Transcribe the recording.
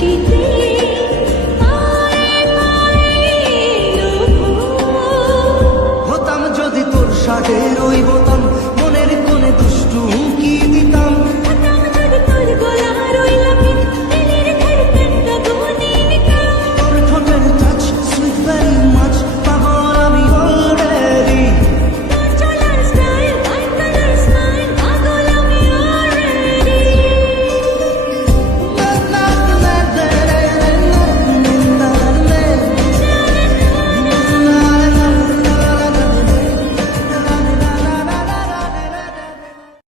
she